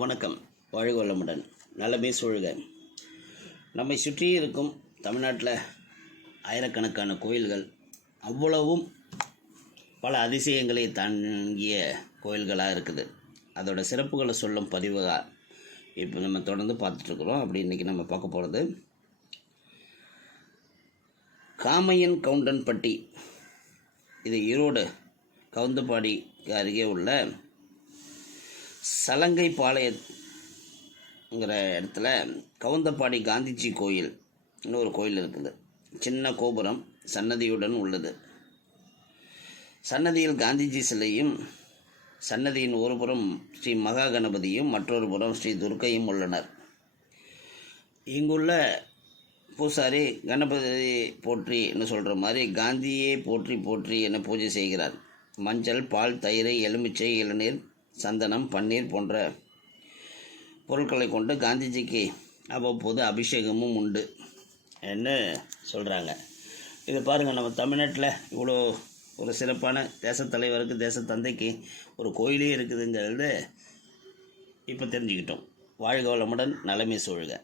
வணக்கம். வாழ்க வளமுடன், நலமே சூழ்க. நம்மை சுற்றி இருக்கும் தமிழ்நாட்டில் ஆயிரக்கணக்கான கோயில்கள், அவ்வளவும் பல அதிசயங்களை தாங்கிய கோயில்களாக இருக்குது. அதோட சிறப்புகளை சொல்லும் பதிவாக இப்போ நம்ம தொடர்ந்து பார்த்துட்ருக்குறோம். அப்படி இன்றைக்கி நம்ம பார்க்க போகிறது காமையன் கவுண்டன்பட்டி. இது ஈரோடு கவுந்தப்பாடிக்கு அருகே உள்ள சலங்கைப்பாளையங்கிற இடத்துல கவுந்தப்பாடி காந்திஜி கோயில் இன்னொரு கோயில் இருக்குது. சின்ன கோபுரம் சன்னதியுடன் உள்ளது. சன்னதியில் காந்திஜி சிலையும், சன்னதியின் ஒரு புறம் ஸ்ரீ மகா கணபதியும் மற்றொரு புறம் ஸ்ரீ துர்க்கையும் உள்ளனர். இங்குள்ள பூசாரி கணபதி போற்றி என்று சொல்கிற மாதிரி காந்தியே போற்றி போற்றி என பூஜை செய்கிறார். மஞ்சள், பால், தயிர், எலுமிச்சை, இளநீர், சந்தனம், பன்னீர் போன்ற பொருட்களை கொண்டு காந்திஜிக்கு அவ்வப்போது அபிஷேகமும் உண்டு என்று சொல்கிறாங்க. இது பாருங்கள், நம்ம தமிழ்நாட்டில் இவ்வளோ ஒரு சிறப்பான தேசத்தலைவருக்கு, தேச தந்தைக்கு ஒரு கோயிலே இருக்குதுங்கிறது இப்போ தெரிஞ்சுக்கிட்டோம். வாழ்க வளமுடன், நலமே சூழ்க.